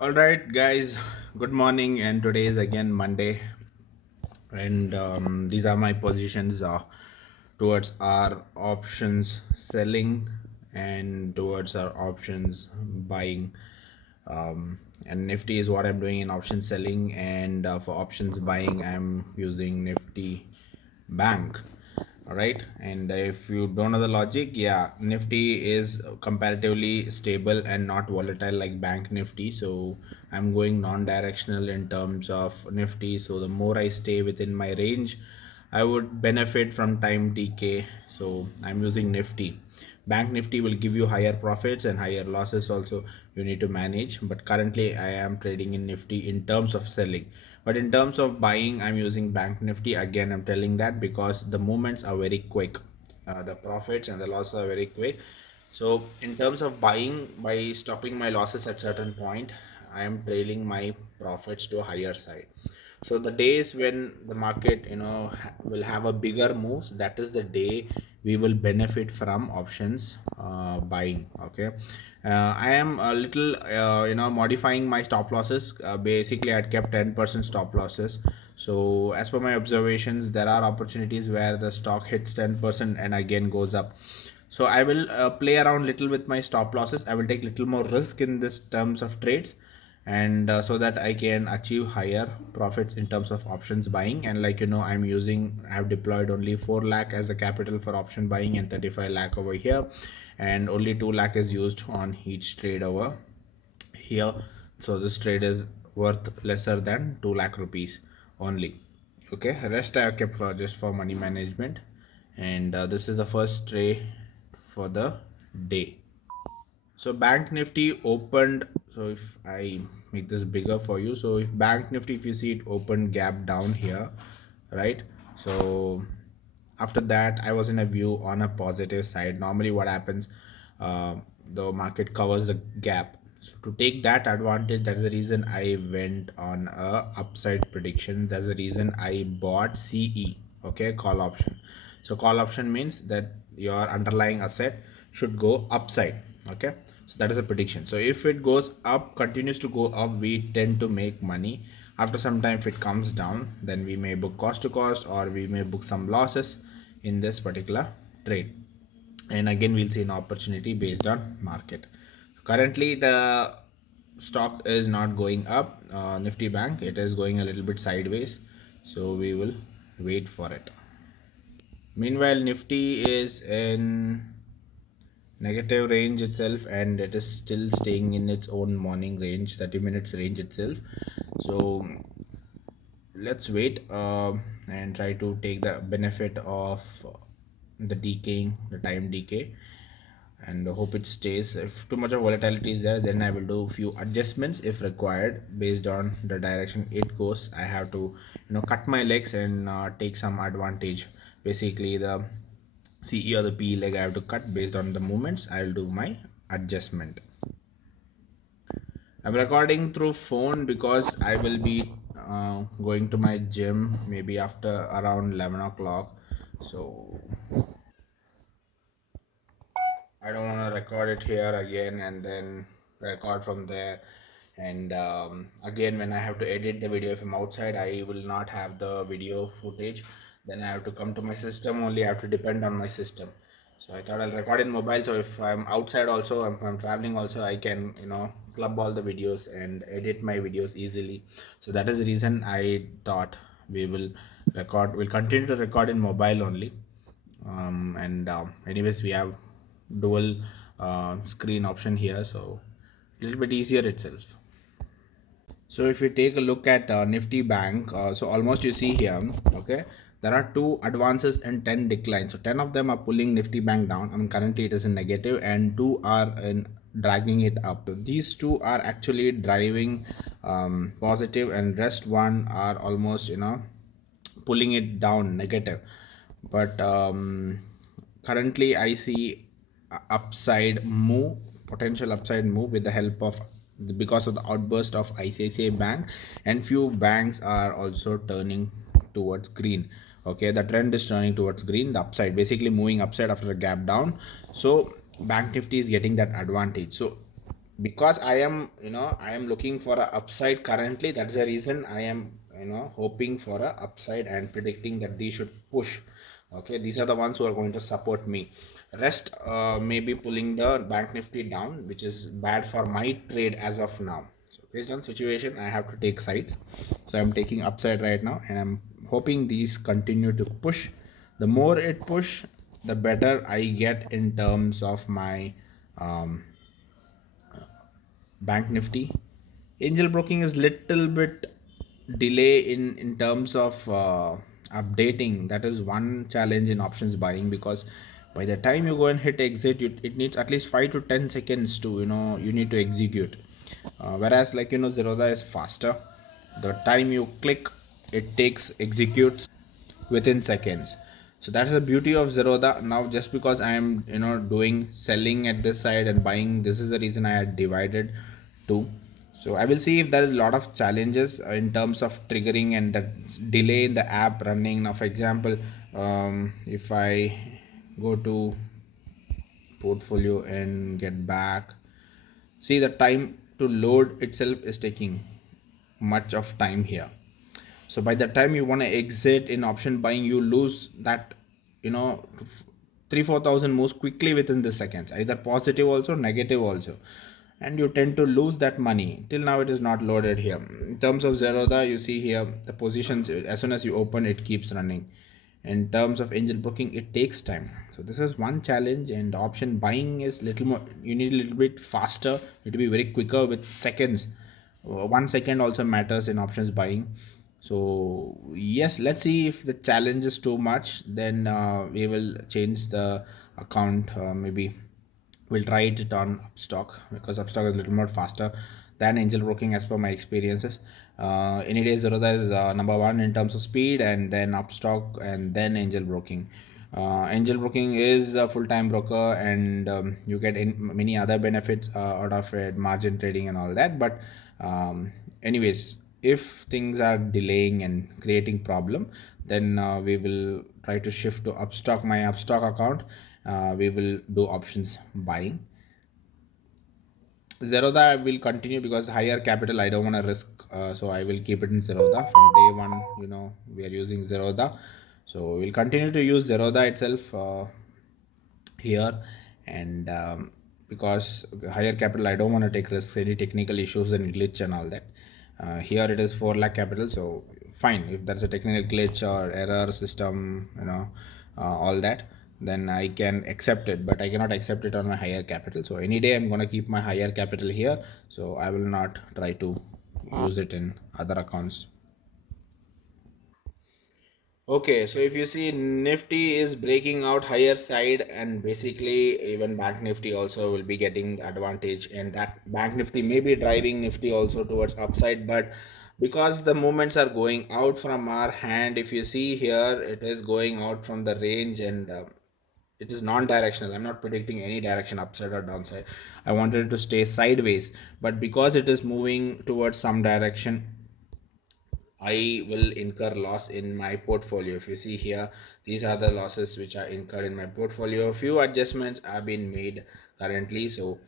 All right, guys. Good morning, and today is again Monday, and these are my positions towards our options selling and towards our options buying. And Nifty is what I'm doing in option selling, and for options buying, I'm using Nifty Bank. All right, and if you don't know the logic, yeah, Nifty is comparatively stable and not volatile like Bank Nifty. So I'm going non-directional in terms of Nifty. So the more I stay within my range, I would benefit from time decay. So I'm using Nifty. Bank Nifty will give you higher profits and higher losses also you need to manage. But currently I am trading in Nifty in terms of selling. But in terms of buying, I'm using Bank Nifty. Again, I'm telling that because the movements are very quick. The profits and the losses are very quick. So in terms of buying, by stopping my losses at certain point, I am trailing my profits to a higher side. So the days when the market will have a bigger moves, that is the day we will benefit from options buying. Okay. I am a little modifying my stop losses. Basically I'd kept 10% stop losses. So as per my observations, there are opportunities where the stock hits 10% and again goes up. So I will play around little with my stop losses. I will take little more risk in this terms of trades, and so that I can achieve higher profits in terms of options buying. And I've deployed only 4 lakh as a capital for option buying and 35 lakh over here, and only 2 lakh is used on each trade over here. So this trade is worth lesser than 2 lakh rupees only. Okay, rest I have kept for just for money management. And this is the first trade for the day. So Bank Nifty opened. So if I make this bigger for you, so if Bank Nifty, if you see it opened gap down here, right? So after that, I was in a view on a positive side. Normally what happens, uh, the market covers the gap. So to take that advantage, that's the reason I went on a upside prediction. That's the reason I bought CE. Okay, call option. So call option means that your underlying asset should go upside. Okay, so that is a prediction. So if it goes up, continues to go up, we tend to make money. After some time, if it comes down, then we may book cost to cost, or we may book some losses in this particular trade. And again, we'll see an opportunity based on market. Currently the stock is not going up. Nifty Bank, it is going a little bit sideways, so we will wait for it. Meanwhile, Nifty is in negative range itself, and it is still staying in its own morning range, 30 minutes range itself. So let's wait and try to take the benefit of the time decay, and hope it stays. If too much of volatility is there, then I will do few adjustments if required based on the direction it goes. I have to cut my legs and take some advantage. Basically the CE or the PE leg I have to cut based on the movements. I will do my adjustment. I'm recording through phone because I will be going to my gym maybe after around 11 o'clock. So I don't want to record it here again and then record from there. And again, when I have to edit the video, if I'm outside, I will not have the video footage. Then I have to come to my system only. I have to depend on my system. So I thought I'll record in mobile. So if I'm outside also, if I'm traveling also, I can club all the videos and edit my videos easily. So that is the reason I thought we will record. We'll continue to record in mobile only. And anyways, we have dual screen option here, so a little bit easier itself. So if you take a look at Nifty Bank, so almost you see here, okay, there are 2 advances and 10 declines. So 10 of them are pulling Nifty Bank down. I mean, currently it is in negative, and 2 are in dragging it up. So these 2 are actually driving positive, and rest 1 are almost pulling it down negative. But currently I see upside move, potential upside move with the help of because of the outburst of ICICI Bank, and few banks are also turning towards green. Okay, the trend is turning towards green, the upside, basically moving upside after a gap down. So Bank Nifty is getting that advantage. So because I am looking for a upside currently. That's the reason I am hoping for a upside and predicting that these should push. Okay, these are the ones who are going to support me. Rest may be pulling the bank nifty down, which is bad for my trade as of now. So based on situation, I have to take sides. So I'm taking upside right now, and I'm hoping these continue to push. The more it push, the better I get in terms of my um, bank nifty. Angel broking is little bit delay in terms of updating. That is one challenge in options buying, because by the time you go and hit exit, it needs at least 5 to 10 seconds to you need to execute. Whereas like Zerodha is faster. The time you click, it takes executes within seconds. So that's the beauty of Zerodha. Now just because I am doing selling at this side and buying, this is the reason I had divided two. So I will see if there is a lot of challenges in terms of triggering and the delay in the app running. Now for example, if I go to portfolio and get back, see the time to load itself is taking much of time here. So by the time you want to exit in option buying, you lose that, you know 3-4 thousand moves quickly within the seconds, either positive also, negative also, and you tend to lose that money. Till now it is not loaded here. In terms of Zerodha, you see here the positions, as soon as you open, it keeps running. In terms of angel booking, it takes time. So this is one challenge. And option buying is little more, you need a little bit faster, you need to be very quicker with seconds. 1 second also matters in options buying. So yes, let's see. If the challenge is too much, then we will change the account. Maybe we'll try it on Upstock, because Upstock is a little more faster than angel broking as per my experiences. Any day Zerodha is number one in terms of speed, and then Upstock, and then angel broking. Angel broking is a full-time broker, and you get many other benefits out of it, margin trading and all that. But anyways, if things are delaying and creating problem, then we will try to shift to Upstock, my Upstock account. We will do options buying. Zerodha I will continue, because higher capital I don't want to risk. So I will keep it in Zerodha from day one. We are using Zerodha, so we'll continue to use Zerodha itself here. And because higher capital, I don't want to take risks, any technical issues and glitch and all that. Here it is 4 lakh capital, so fine. If there's a technical glitch or error system, all that, then I can accept it, but I cannot accept it on my higher capital. So any day I'm going to keep my higher capital here, so I will not try to use it in other accounts. Okay, so if you see, Nifty is breaking out higher side, and basically even Bank Nifty also will be getting advantage, and that Bank Nifty may be driving Nifty also towards upside. But because the movements are going out from our hand, if you see here, it is going out from the range, and it is non-directional. I'm not predicting any direction, upside or downside. I wanted it to stay sideways, but because it is moving towards some direction, I will incur loss in my portfolio. If you see here, these are the losses which are incurred in my portfolio. A few adjustments have been made currently. So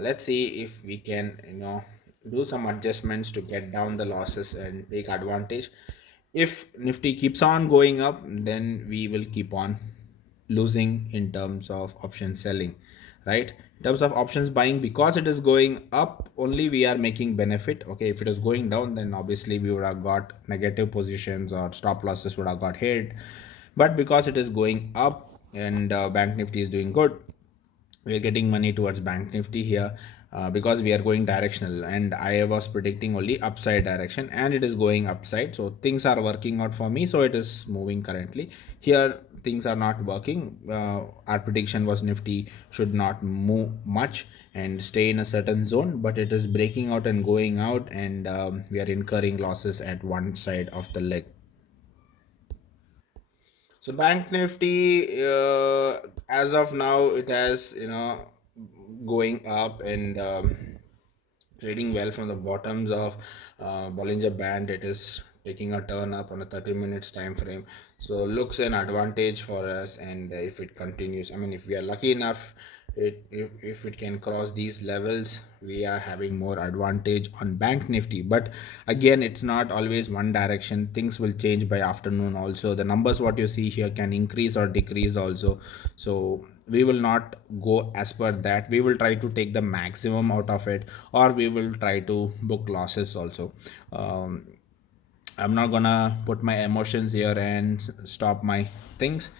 let's see if we can, do some adjustments to get down the losses and take advantage. If Nifty keeps on going up, then we will keep on losing in terms of option selling, right? In terms of options buying, because it is going up only, we are making benefit. Okay, if it is going down, then obviously we would have got negative positions, or stop losses would have got hit. But because it is going up, and bank nifty is doing good, we are getting money towards bank nifty here, because we are going directional, and I was predicting only upside direction, and it is going upside. So things are working out for me, so it is moving currently. Here things are not working. Our prediction was nifty should not move much and stay in a certain zone, but it is breaking out and going out, and we are incurring losses at one side of the leg. So Bank Nifty, as of now, it has going up, and trading well from the bottoms of Bollinger Band. It is taking a turn up on a 30 minutes time frame, so looks an advantage for us. And if it continues, I mean, if we are lucky enough, if it can cross these levels, we are having more advantage on bank nifty. But again, it's not always one direction, things will change by afternoon also. The numbers what you see here can increase or decrease also, so we will not go as per that. We will try to take the maximum out of it, or we will try to book losses also. I'm not gonna put my emotions here and stop my things,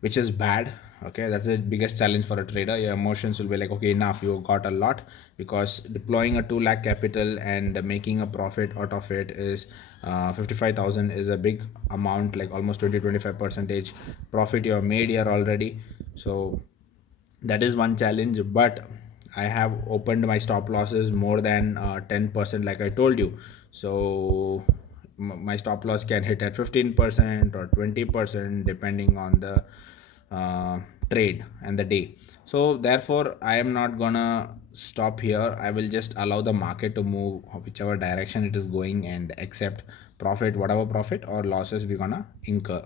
which is bad. Okay, that's the biggest challenge for a trader. Your emotions will be like, okay, enough, you got a lot. Because deploying a 2 lakh capital and making a profit out of it is 55,000 is a big amount, like almost 20-25 percentage profit you have made here already. So that is one challenge. But I have opened my stop losses more than 10%, like I told you. So my stop loss can hit at 15% or 20% depending on the trade and the day. So therefore I am not gonna stop here. I will just allow the market to move whichever direction it is going and accept profit, whatever profit or losses we're gonna incur.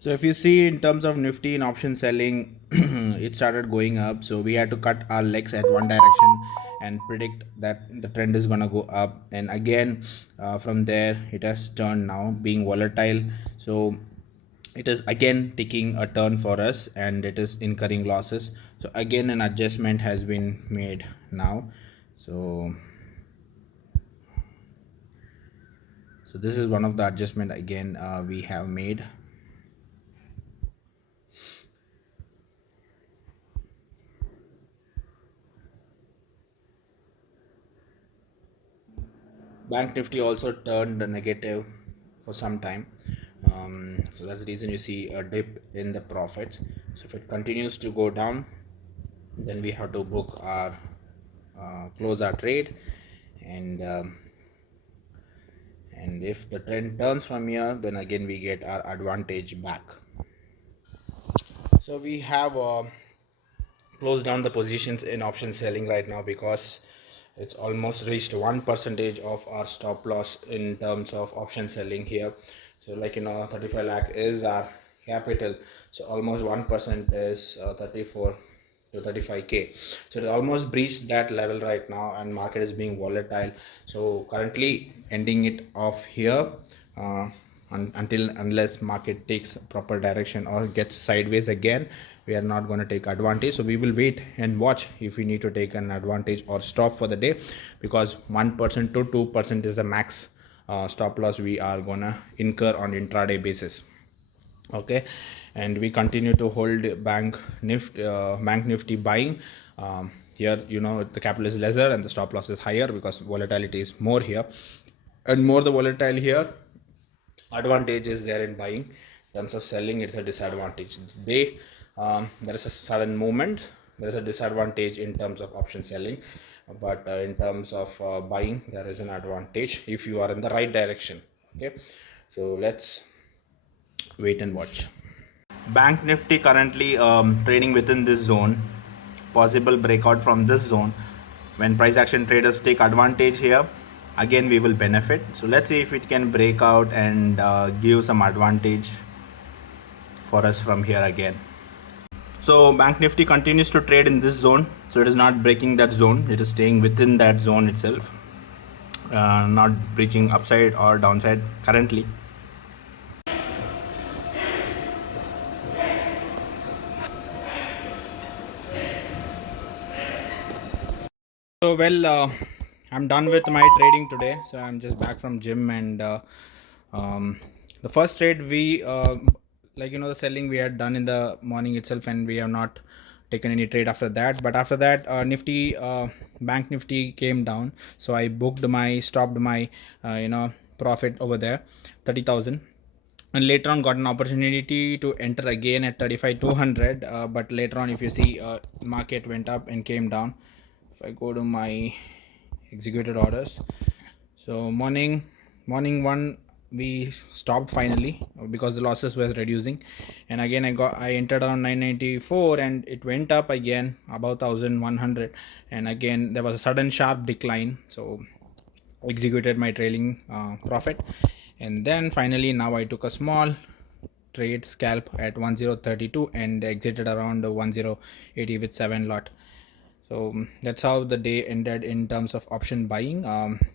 So if you see in terms of Nifty in option selling, it started going up. So we had to cut our legs at one direction and predict that the trend is gonna go up. And again, from there it has turned now being volatile. So it is again taking a turn for us and it is incurring losses. So again an adjustment has been made now. So this is one of the adjustment again we have made. Bank Nifty also turned negative for some time. So that's the reason you see a dip in the profits. So if it continues to go down, then we have to book our close our trade. And if the trend turns from here, then again we get our advantage back. So we have close down the positions in option selling right now, because it's almost reached 1% of our stop loss in terms of option selling here. So 35 lakh is our capital, so almost 1% is 34 to 35k. So it almost breached that level right now, and market is being volatile. So currently ending it off here, unless market takes proper direction or gets sideways again, we are not going to take advantage. So we will wait and watch if we need to take an advantage or stop for the day, because 1% to 2% is the max stop loss we are gonna incur on intraday basis. Okay, and we continue to hold bank nifty buying. Here the capital is lesser and the stop loss is higher because volatility is more here, and more the volatile here, advantage is there in buying. In terms of selling, it's a disadvantage. There is a sudden movement, there is a disadvantage in terms of option selling. But in terms of buying, there is an advantage if you are in the right direction. Okay, so let's wait and watch. Bank Nifty currently trading within this zone. Possible breakout from this zone. When price action traders take advantage here, again we will benefit. So let's see if it can break out and give some advantage for us from here again. So Bank Nifty continues to trade in this zone. So it is not breaking that zone. It is staying within that zone itself. Not breaching upside or downside currently. So I'm done with my trading today. So I'm just back from gym, and the first trade we the selling we had done in the morning itself, and we have not taken any trade after that. But after that, Nifty Bank Nifty came down, so I stopped my profit over there, 30,000. And later on got an opportunity to enter again at 35,200. But later on, if you see, market went up and came down. If I go to my executed orders, so morning one we stopped finally because the losses were reducing, and again I entered on 994 and it went up again about 1,100, and again there was a sudden sharp decline. So executed my trailing profit. And then finally now I took a small trade scalp at 1032 and exited around 1080 with 7 lot. So that's how the day ended in terms of option buying,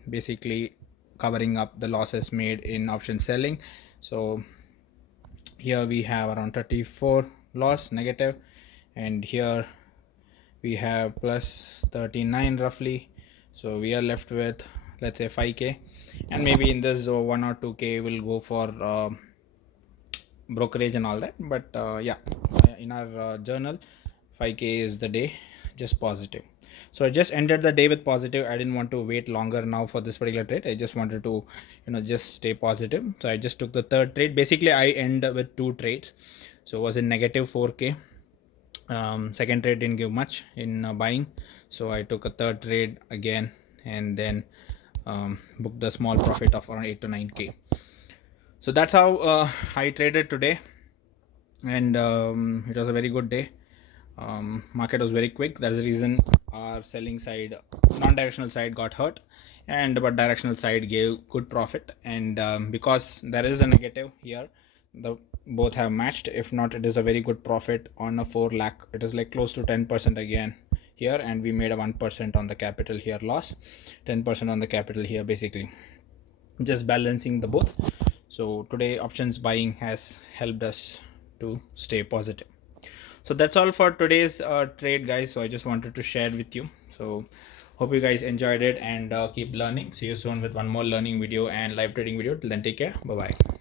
basically covering up the losses made in option selling. So here we have around 34 loss negative, and here we have plus 39 roughly. So we are left with, let's say, 5k, and maybe in this 1 or 2k will go for brokerage and all that. But yeah, in our journal, 5k is the day, just positive. So I just ended the day with positive. I didn't want to wait longer now for this particular trade. I just wanted to just stay positive. So I just took the third trade. Basically I end with two trades, so it was in negative 4k. Second trade didn't give much in buying, so I took a third trade again, and then booked the small profit of around 8 to 9k. So that's how I traded today, and it was a very good day. Market was very quick. That's the reason our selling side, non-directional side, got hurt, and but directional side gave good profit. And because there is a negative here, the both have matched. If not, it is a very good profit on a 4 lakh. It is like close to 10% again here, and we made a 1% on the capital here loss, 10% on the capital here, basically just balancing the both. So today options buying has helped us to stay positive. So that's all for today's trade, guys. So I just wanted to share with you. So hope you guys enjoyed it, and keep learning. See you soon with one more learning video and live trading video. Till then, take care. Bye bye.